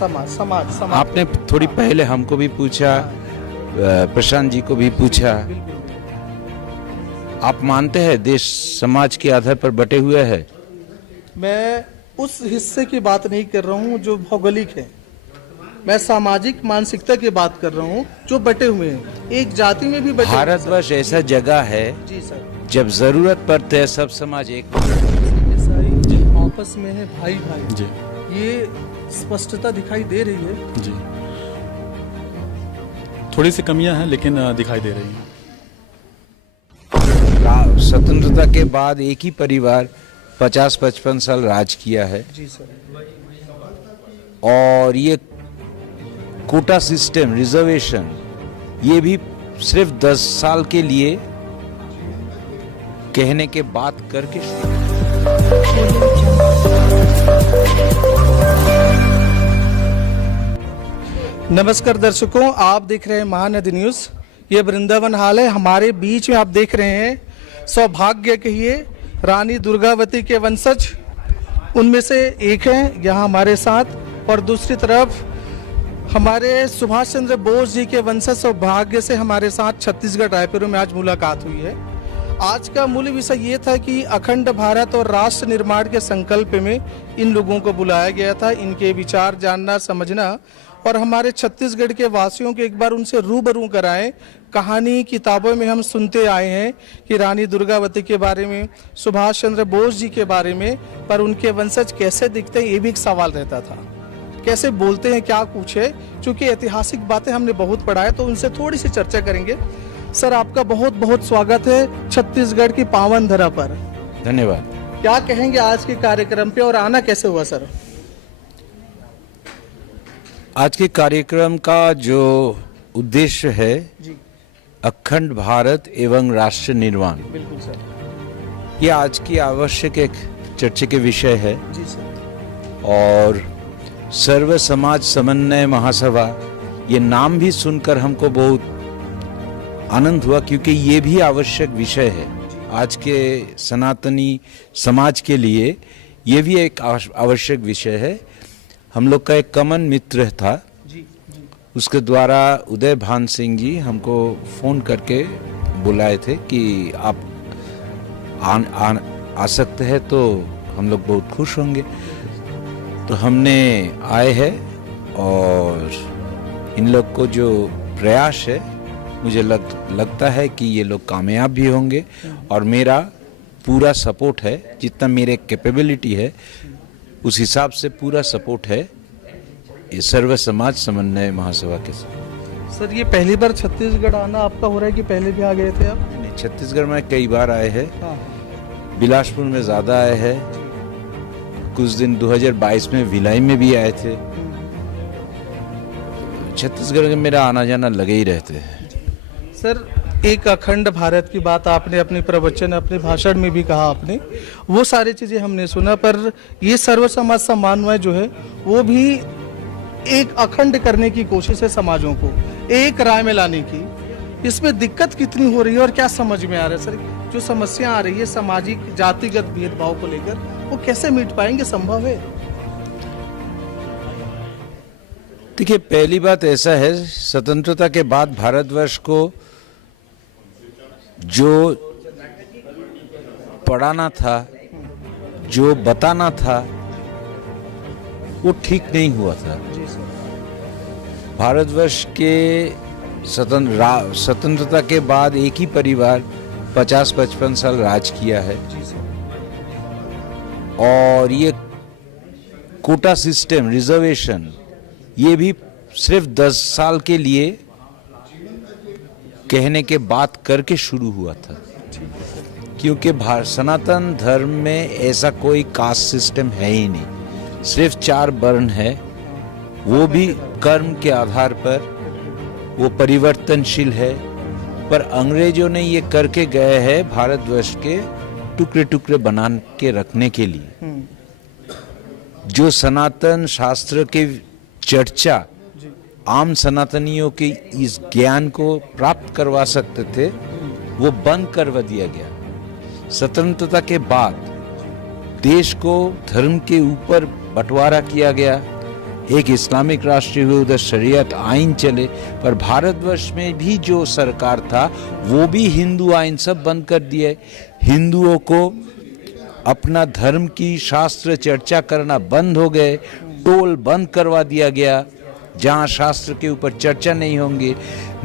समाज आपने थोड़ी पहले हमको भी पूछा, प्रशांत जी को भी पूछा, आप मानते हैं देश समाज के आधार पर बटे हुए है? मैं उस हिस्से की बात नहीं कर रहा हूँ जो भौगोलिक है, मैं सामाजिक मानसिकता की बात कर रहा हूँ जो बटे हुए हैं, एक जाति में भी बटे। भारतवर्ष ऐसा जगह है जी सर, जब जरूरत पड़ते है सब समाज एक आपस में है, भाई भाई जी, ये स्पष्टता दिखाई दे रही है जी। थोड़ी सी कमियां हैं लेकिन दिखाई दे रही हैं। स्वतंत्रता के बाद एक ही परिवार 50-55 साल राज किया है जी सर, और ये कोटा सिस्टम, रिजर्वेशन, ये भी सिर्फ 10 साल के लिए कहने के बात करके। नमस्कार दर्शकों, आप देख रहे हैं महानदी न्यूज। ये वृंदावन हॉल है, हमारे बीच में आप देख रहे हैं सौभाग्य कहिए रानी दुर्गावती के वंशज, उनमें से एक हैं यहाँ हमारे साथ, और दूसरी तरफ हमारे सुभाष चंद्र बोस जी के वंशज सौभाग्य से हमारे साथ छत्तीसगढ़ रायपुर में आज मुलाकात हुई है। आज का मूल विषय ये था कि अखंड भारत और राष्ट्र निर्माण के संकल्प में इन लोगों को बुलाया गया था, इनके विचार जानना, समझना, और हमारे छत्तीसगढ़ के वासियों को एक बार उनसे रूबरू कराएं। कहानी किताबों में हम सुनते आए हैं कि रानी दुर्गावती के बारे में, सुभाष चंद्र बोस जी के बारे में, पर उनके वंशज कैसे दिखते हैं ये भी एक सवाल रहता था, कैसे बोलते हैं, क्या कुछ है। चूंकि ऐतिहासिक बातें हमने बहुत पढ़ा है तो उनसे थोड़ी सी चर्चा करेंगे। सर, आपका बहुत बहुत स्वागत है छत्तीसगढ़ की पावन धरा पर। धन्यवाद। क्या कहेंगे आज के कार्यक्रम पे और आना कैसे हुआ सर? आज के कार्यक्रम का जो उद्देश्य है जी, अखंड भारत एवं राष्ट्र निर्माण, बिल्कुल सर, ये आज की आवश्यक एक चर्चा के विषय है। जी सर। और सर्व समाज समन्वय महासभा, ये नाम भी सुनकर हमको बहुत आनंद हुआ, क्योंकि ये भी आवश्यक विषय है आज के सनातनी समाज के लिए। ये भी एक आवश्यक विषय है। हम लोग का एक कॉमन मित्र था जी, उसके द्वारा उदय भान सिंह जी हमको फोन करके बुलाए थे कि आप आ सकते हैं तो हम लोग बहुत खुश होंगे। तो हमने आए हैं और इन लोग को जो प्रयास है, मुझे लगता है कि ये लोग कामयाब भी होंगे, और मेरा पूरा सपोर्ट है, जितना मेरे कैपेबिलिटी है उस हिसाब से पूरा सपोर्ट है ये सर्व समाज समन्वय महासभा के साथ। सर, ये पहली बार छत्तीसगढ़ आना आपका हो रहा है कि पहले भी आ गए थे आप? नहीं, छत्तीसगढ़ में कई बार आए हैं। हाँ। बिलासपुर में ज़्यादा आए हैं, कुछ दिन 2022 में भिलाई में भी आए थे। छत्तीसगढ़ में मेरा आना जाना लगे ही रहते हैं। सर, एक अखंड भारत की बात आपने अपने प्रवचन, अपने भाषण में भी कहा आपने, वो सारी चीजें हमने सुना, पर ये सर्व समाज समन्वय जो है वो भी एक अखंड करने की कोशिश है, समाजों को एक राय में लाने की। इसमें दिक्कत कितनी हो रही है और क्या समझ में आ रहा है सर? जो समस्या आ रही है सामाजिक जातिगत भेदभाव को लेकर, वो कैसे मिट पाएंगे, संभव है? देखिए, पहली बात ऐसा है, स्वतंत्रता के बाद भारतवर्ष को जो पढ़ाना था, जो बताना था, वो ठीक नहीं हुआ था। भारतवर्ष के स्वतंत्रता के बाद एक ही परिवार 50-55 साल राज किया है, और ये कोटा सिस्टम, रिजर्वेशन, ये भी सिर्फ 10 साल के लिए कहने के बात करके शुरू हुआ था। क्योंकि सनातन धर्म में ऐसा कोई कास्ट सिस्टम है ही नहीं, सिर्फ 4 वर्ण है, वो भी कर्म के आधार पर, वो परिवर्तनशील है। पर अंग्रेजों ने ये करके गए हैं भारतवर्ष के टुकड़े टुकड़े बना के रखने के लिए। जो सनातन शास्त्र के चर्चा आम सनातनियों के इस ज्ञान को प्राप्त करवा सकते थे, वो बंद करवा दिया गया। स्वतंत्रता के बाद देश को धर्म के ऊपर बंटवारा किया गया, एक इस्लामिक राष्ट्र हुए, उधर शरीयत आइन चले, पर भारतवर्ष में भी जो सरकार था वो भी हिंदू आइन सब बंद कर दिए। हिंदुओं को अपना धर्म की शास्त्र चर्चा करना बंद हो गए, टोल बंद करवा दिया गया जहाँ शास्त्र के ऊपर चर्चा नहीं होंगे।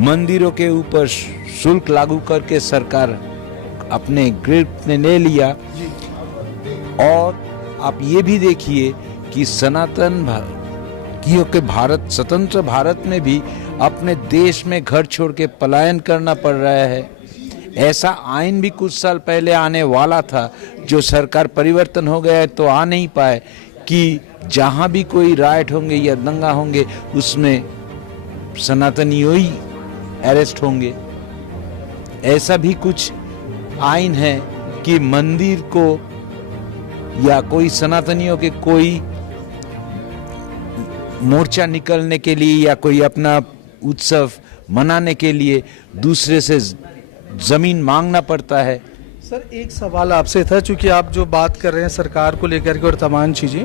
मंदिरों के ऊपर शुल्क लागू करके सरकार अपने ग्रिप में ले लिया। और आप ये भी देखिए कि भारत स्वतंत्र भारत में भी अपने देश में घर छोड़ के पलायन करना पड़ रहा है। ऐसा आइन भी कुछ साल पहले आने वाला था, जो सरकार परिवर्तन हो गया है तो आ नहीं पाए, कि जहां भी कोई राइट होंगे या दंगा होंगे उसमें सनातनियों ही अरेस्ट होंगे। ऐसा भी कुछ आइन है कि मंदिर को या कोई सनातनियों के कोई मोर्चा निकलने के लिए या कोई अपना उत्सव मनाने के लिए दूसरे से जमीन मांगना पड़ता है। सर एक सवाल आपसे था, चूंकि आप जो बात कर रहे हैं सरकार को लेकर के और तमाम चीज़ें,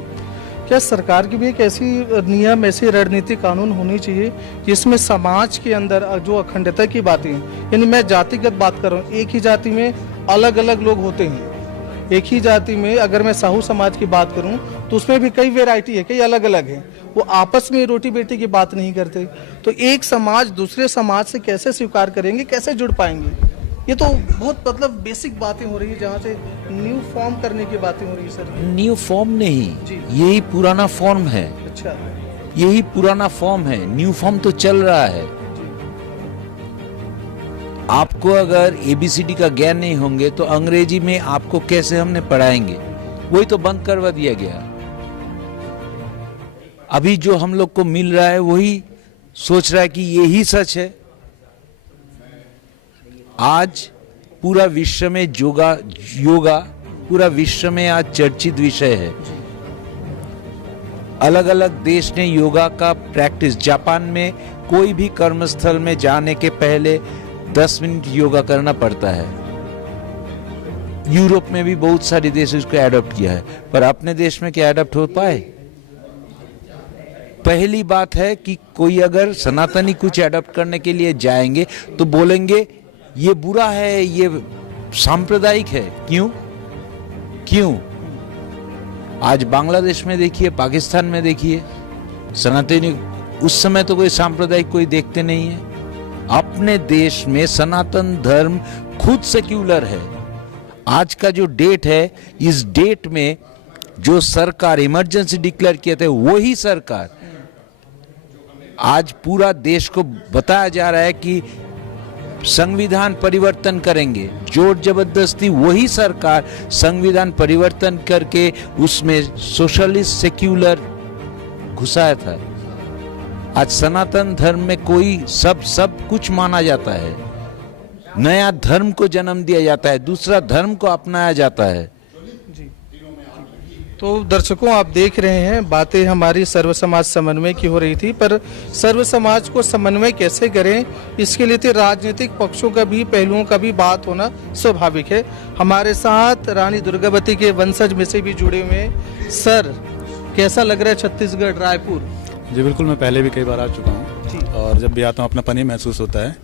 क्या सरकार की भी एक ऐसी नियम, ऐसी रणनीति कानून होनी चाहिए जिसमें समाज के अंदर जो अखंडता की बातें हैं, यानी मैं जातिगत बात कर रहा हूँ, एक ही जाति में अलग अलग लोग होते हैं। एक ही जाति में अगर मैं साहू समाज की बात करूं तो उसमें भी कई वैरायटी है, कई अलग अलग है, वो आपस में रोटी बेटी की बात नहीं करते। तो एक समाज दूसरे समाज से कैसे स्वीकार करेंगे, कैसे जुड़ पाएंगे? ये तो बहुत मतलब बेसिक बातें हो रही है, जहाँ से न्यू फॉर्म करने की बातें हो रही है। सर न्यू फॉर्म नहीं, यही पुराना फॉर्म है। अच्छा, यही पुराना फॉर्म है, न्यू फॉर्म तो चल रहा है। आपको अगर ABCD का ज्ञान नहीं होंगे तो अंग्रेजी में आपको कैसे हमने पढ़ाएंगे? वही तो बंद करवा दिया गया। अभी जो हम लोग को मिल रहा है वही सोच रहा है कि यही सच है। आज पूरा विश्व में योगा पूरा विश्व में आज चर्चित विषय है। अलग अलग देश ने योगा का प्रैक्टिस, जापान में कोई भी कर्मस्थल में जाने के पहले 10 मिनट योगा करना पड़ता है। यूरोप में भी बहुत सारे देश इसको एडॉप्ट किया है, पर अपने देश में क्या एडॉप्ट हो पाए? पहली बात है कि कोई अगर सनातनी कुछ एडॉप्ट करने के लिए जाएंगे तो बोलेंगे ये बुरा है, ये सांप्रदायिक है। क्यों? आज बांग्लादेश में देखिए, पाकिस्तान में देखिए, सनातनी उस समय तो कोई सांप्रदायिक कोई देखते नहीं है। अपने देश में सनातन धर्म खुद सेक्युलर है। आज का जो डेट है, इस डेट में जो सरकार इमरजेंसी डिक्लेयर किए थे वही सरकार आज पूरा देश को बताया जा रहा है कि संविधान परिवर्तन करेंगे। जोर जबरदस्ती वही सरकार संविधान परिवर्तन करके उसमें सोशलिस्ट सेक्युलर घुसाया था। आज सनातन धर्म में कोई सब कुछ माना जाता है। नया धर्म को जन्म दिया जाता है, दूसरा धर्म को अपनाया जाता है। तो दर्शकों आप देख रहे हैं, बातें हमारी सर्व समाज समन्वय की हो रही थी, पर सर्व समाज को समन्वय कैसे करें, इसके लिए तो राजनीतिक पक्षों का भी, पहलुओं का भी बात होना स्वाभाविक है। हमारे साथ रानी दुर्गावती के वंशज में से भी जुड़े हुए हैं। सर कैसा लग रहा है छत्तीसगढ़, रायपुर? जी बिल्कुल, मैं पहले भी कई बार आ चुका हूँ और जब भी आता हूँ अपनापन ही महसूस होता है,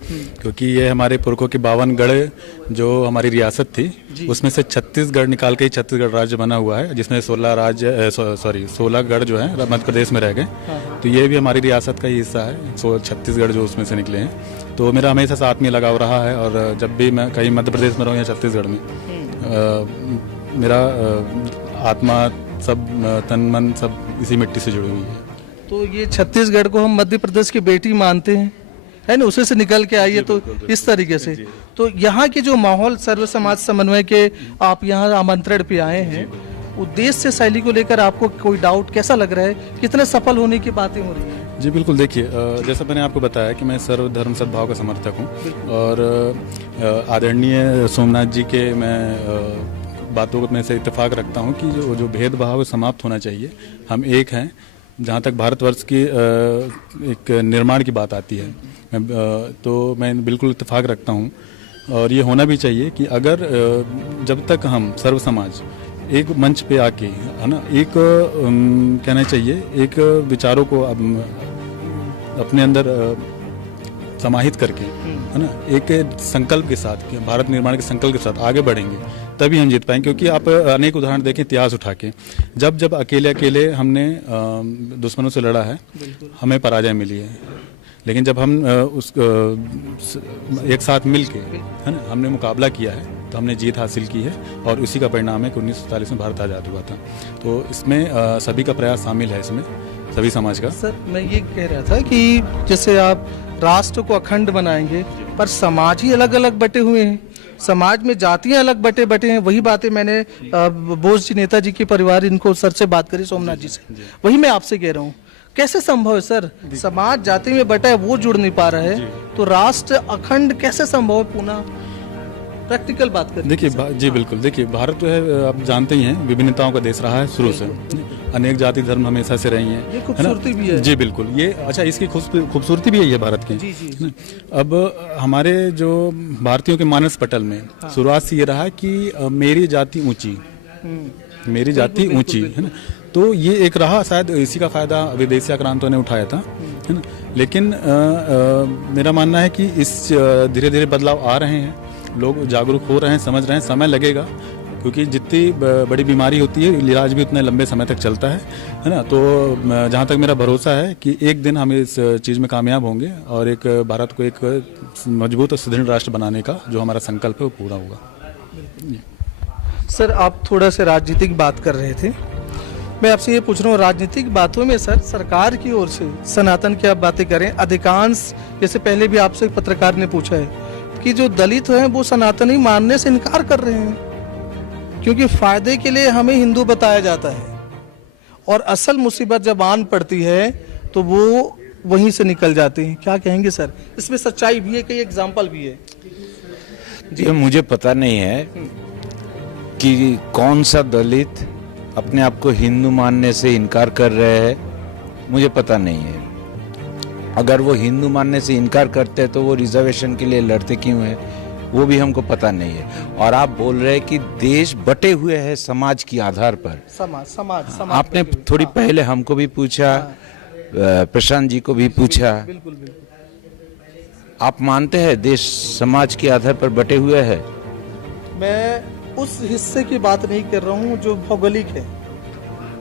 क्योंकि ये हमारे पुरखों की 52 गढ़ जो हमारी रियासत थी उसमें से छत्तीसगढ़ निकाल के ही छत्तीसगढ़ राज्य बना हुआ है, जिसमें 16 गढ़ जो है मध्य प्रदेश में रह गए। तो ये भी हमारी रियासत का ही हिस्सा है, छत्तीसगढ़ जो उसमें से निकले हैं। तो मेरा हमेशा साथ में लगाव रहा है और जब भी मैं कहीं मध्य प्रदेश में रहूँ या छत्तीसगढ़ में, मेरा आत्मा सब, तन मन सब इसी मिट्टी से जुड़ी हुई है। तो ये छत्तीसगढ़ को हम मध्य प्रदेश की बेटी मानते हैं, है ना, उसी से निकल के आई है। तो इस तरीके से तो यहाँ की जो माहौल सर्व समाज समन्वय के आप यहाँ आमंत्रण पे आए हैं, उद्देश्य शैली को लेकर आपको कोई डाउट कैसा लग रहा है? कितने सफल होने की बातें हो रही हैं? जी बिल्कुल, देखिए जैसा मैंने आपको बताया कि मैं सर्वधर्म सद्भाव का समर्थक हूँ और आदरणीय सोमनाथ जी के मैं बातों में से इत्तेफाक रखता हूँ कि जो भेदभाव समाप्त होना चाहिए। हम एक हैं। जहाँ तक भारतवर्ष की एक निर्माण की बात आती है, तो मैं बिल्कुल इत्तेफाक रखता हूँ और ये होना भी चाहिए कि अगर जब तक हम सर्व समाज एक मंच पे आके, है ना, एक कहना चाहिए, एक विचारों को अपने अंदर समाहित करके, है ना, एक संकल्प के साथ, भारत निर्माण के संकल्प के साथ आगे बढ़ेंगे, तभी हम जीत पाएंगे। क्योंकि आप अनेक उदाहरण देखें इतिहास उठा के, जब जब अकेले अकेले हमने दुश्मनों से लड़ा है, हमें पराजय मिली है। लेकिन जब हम एक साथ मिल के, है ना, हमने मुकाबला किया है, तो हमने जीत हासिल की है। और उसी का परिणाम है कि 1947 में भारत आज़ाद हुआ था। तो इसमें सभी का प्रयास शामिल है, इसमें सभी समाज का। सर मैं ये कह रहा था कि जैसे आप राष्ट्र को अखंड बनाएंगे, पर समाज ही अलग अलग बटे हुए हैं, समाज में जातियां अलग बटे हैं। वही बातें मैंने बोस जी, नेताजी के परिवार, इनको सर से बात करी, सोमनाथ जी से, वही मैं आपसे कह रहा हूँ, कैसे संभव है सर? समाज जाति में बटा है, वो जुड़ नहीं पा रहा है, तो राष्ट्र अखंड कैसे संभव है? पुनः प्रैक्टिकल बात करें। देखिए जी बिल्कुल, देखिए भारत जो है, आप जानते ही हैं, विभिन्नताओं का देश रहा है शुरू से, अनेक जाति धर्म हमेशा से रही हैं, ये खूबसूरती भी है। जी बिल्कुल, ये अच्छा, इसकी खूबसूरती भी है ये भारत की। जी, जी। अब हमारे जो भारतीयों के मानस पटल में शुरुआत से ये रहा कि मेरी जाति ऊंची, मेरी जाति ऊंची, है ना। तो ये एक रहा, शायद इसी का फायदा विदेशी आक्रांतों ने उठाया था, है ना। लेकिन मेरा मानना है कि इस धीरे धीरे बदलाव आ रहे हैं, लोग जागरूक हो रहे हैं, समझ रहे हैं, समय लगेगा, क्योंकि जितनी बड़ी बीमारी होती है, इलाज भी उतने लंबे समय तक चलता है ना। तो जहाँ तक मेरा भरोसा है कि एक दिन हम इस चीज़ में कामयाब होंगे और एक भारत को एक मजबूत और सुदृढ़ राष्ट्र बनाने का जो हमारा संकल्प है वो पूरा होगा। सर आप थोड़ा सा राजनीतिक बात कर रहे थे, मैं आपसे ये पूछ रहा हूँ, राजनीतिक बातों में सर सरकार की ओर से सनातन की आप बातें करें, अधिकांश, जैसे पहले भी आपसे एक पत्रकार ने पूछा है कि जो दलित हैं वो सनातनी मानने से इनकार कर रहे हैं, क्योंकि फायदे के लिए हमें हिंदू बताया जाता है, और असल मुसीबत जब आन पड़ती है तो वो वहीं से निकल जाते हैं। क्या कहेंगे सर? इसमें सच्चाई भी है, कई एग्जाम्पल भी है। जी, मुझे पता नहीं है कि कौन सा दलित अपने आप को हिंदू मानने से इनकार कर रहे हैं, मुझे पता नहीं है। अगर वो हिंदू मानने से इनकार करते हैं तो वो रिजर्वेशन के लिए लड़ते क्यों हैं, वो भी हमको पता नहीं है। और आप बोल रहे हैं कि देश बटे हुए हैं समाज के आधार पर। समाज आपने थोड़ी पहले हमको भी पूछा, प्रशांत जी को भी पूछा, बिल्कुल। आप मानते हैं देश समाज के आधार पर बटे हुए हैं? मैं उस हिस्से की बात नहीं कर रहा हूँ जो भौगोलिक है,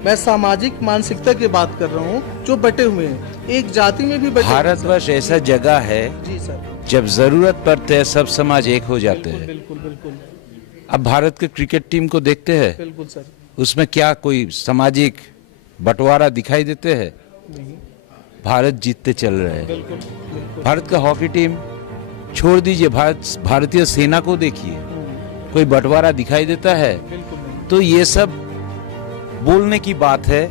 मैं सामाजिक मानसिकता की बात कर रहा हूँ जो बटे हुए हैं, एक जाति में भी बटे। भारतवर्ष ऐसा जगह है जी सर, जब जरूरत पड़ते है सब समाज एक हो जाते हैं। बिल्कुल। अब भारत के क्रिकेट टीम को देखते हैं, बिल्कुल सर, उसमें क्या कोई सामाजिक बंटवारा दिखाई देते हैं? भारत जीतते चल रहे हैं। बिल्कुल। भारत का हॉकी टीम छोड़ दीजिए, भारतीय सेना को देखिए, कोई बंटवारा दिखाई देता है? तो ये सब बोलने की बात है,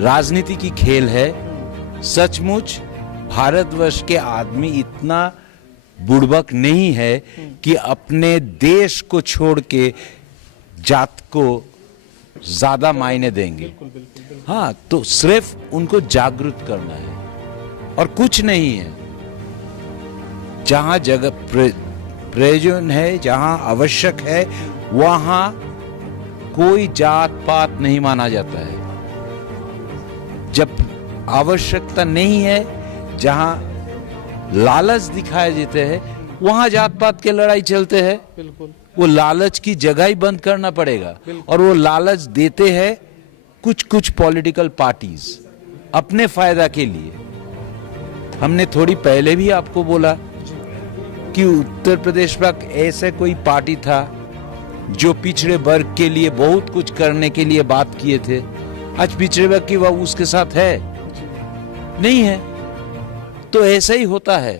राजनीति की खेल है। सचमुच भारतवर्ष के आदमी इतना बुड़बक नहीं है कि अपने देश को छोड़ के जात को ज्यादा मायने देंगे। हाँ, तो सिर्फ उनको जागरूक करना है और कुछ नहीं है। जहां जगह प्रयोजन है, जहां आवश्यक है, वहां कोई जात पात नहीं माना जाता है। जब आवश्यकता नहीं है, जहां लालच दिखाए देते हैं, वहां जात पात के लड़ाई चलते हैं। बिल्कुल। वो लालच की जगह ही बंद करना पड़ेगा। और वो लालच देते हैं कुछ पॉलिटिकल पार्टीज अपने फायदा के लिए। हमने थोड़ी पहले भी आपको बोला कि उत्तर प्रदेश में ऐसे कोई पार्टी था जो पिछड़े वर्ग के लिए बहुत कुछ करने के लिए बात किए थे। आज पिछड़े वर्ग की वह उसके साथ है नहीं है। तो ऐसा ही होता है।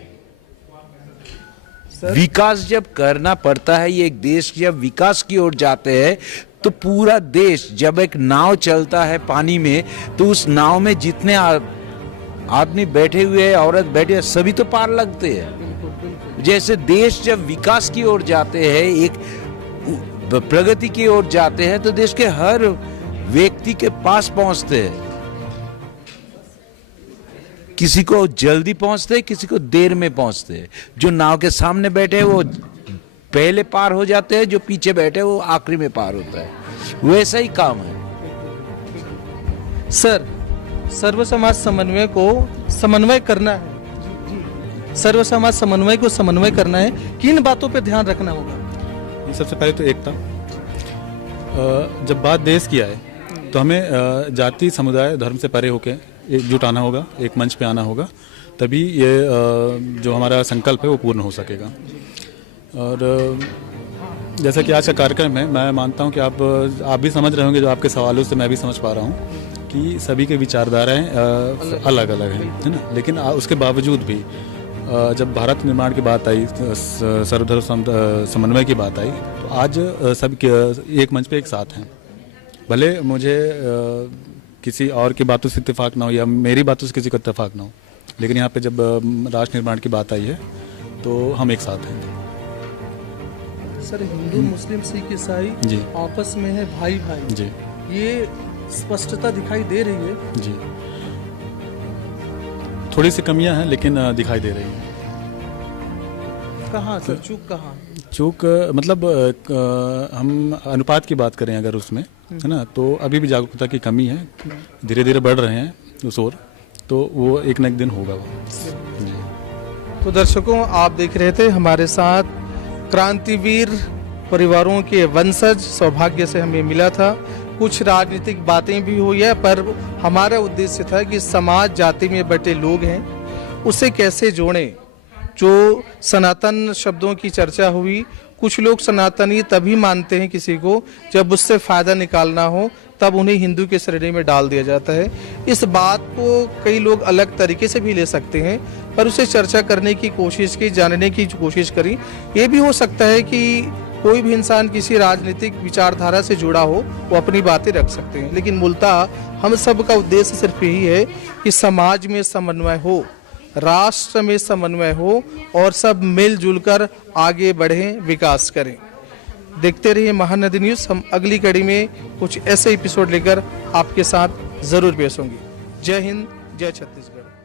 विकास जब करना पड़ता है, ये एक देश जब विकास की ओर जाते हैं तो पूरा देश, जब एक नाव चलता है पानी में, तो उस नाव में जितने आदमी बैठे हुए हैं, औरत बैठे हैं, सभी तो पार लगते हैं। जैसे देश जब विकास की ओर जाते हैं, एक प्रगति की ओर जाते हैं, तो देश के हर व्यक्ति के पास पहुंचते हैं। किसी को जल्दी पहुंचते हैं, किसी को देर में पहुंचते हैं। जो नाव के सामने बैठे हैं वो पहले पार हो जाते हैं, जो पीछे बैठे हैं वो आखिरी में पार होता है। वैसा ही काम है। सर, सर्व समाज समन्वय को समन्वय करना है, सर्व समाज समन्वय को समन्वय करना है, किन बातों पे ध्यान रखना होगा? सबसे पहले तो एकता। जब बात देश की आए तो हमें जाति समुदाय धर्म से परे होकर एकजुट आना होगा, एक मंच पे आना होगा, तभी ये जो हमारा संकल्प है वो पूर्ण हो सकेगा। और जैसा कि आज का कार्यक्रम है, मैं मानता हूँ कि आप भी समझ रहे होंगे, जो आपके सवालों से मैं भी समझ पा रहा हूँ कि सभी के विचारधाराएं अलग अलग हैं, है ना। लेकिन उसके बावजूद भी जब भारत निर्माण की बात आई, सर्वधर्म समन्वय की बात आई, तो आज सब एक मंच पे एक साथ हैं। भले मुझे किसी और की बातों से इत्तेफाक ना हो या मेरी बातों से किसी को इत्तेफाक ना हो, लेकिन यहाँ पे जब राष्ट्र निर्माण की बात आई है तो हम एक साथ हैं। सर, हिंदू मुस्लिम सिख ईसाई जी आपस में है भाई भाई जी, ये स्पष्टता दिखाई दे रही है जी। थोड़ी सी कमियां हैं लेकिन दिखाई दे रही हैं। कहाँ सर, चूक कहाँ? चूक मतलब हम अनुपात की बात करें अगर उसमें, है ना, तो अभी भी जागरूकता की कमी है। धीरे धीरे बढ़ रहे हैं उस ओर, तो वो एक न एक दिन होगा वो। जी। तो दर्शकों, आप देख रहे थे हमारे साथ क्रांतिवीर परिवारों के वंशज, सौभाग्य से हमें मिला था। कुछ राजनीतिक बातें भी हुई है, पर हमारा उद्देश्य था कि समाज जाति में बटे लोग हैं, उसे कैसे जोड़ें। जो सनातन शब्दों की चर्चा हुई, कुछ लोग सनातनी तभी मानते हैं किसी को जब उससे फायदा निकालना हो, तब उन्हें हिंदू के श्रेणी में डाल दिया जाता है। इस बात को कई लोग अलग तरीके से भी ले सकते हैं, पर उसे चर्चा करने की कोशिश की, जानने की कोशिश करी। ये भी हो सकता है कि कोई भी इंसान किसी राजनीतिक विचारधारा से जुड़ा हो, वो अपनी बातें रख सकते हैं, लेकिन मूलतः हम सब का उद्देश्य सिर्फ यही है कि समाज में समन्वय हो, राष्ट्र में समन्वय हो और सब मिलजुल कर आगे बढ़ें, विकास करें। देखते रहिए महानदी न्यूज़। हम अगली कड़ी में कुछ ऐसे एपिसोड लेकर आपके साथ जरूर पेश होंगे। जय हिंद, जय छत्तीसगढ़।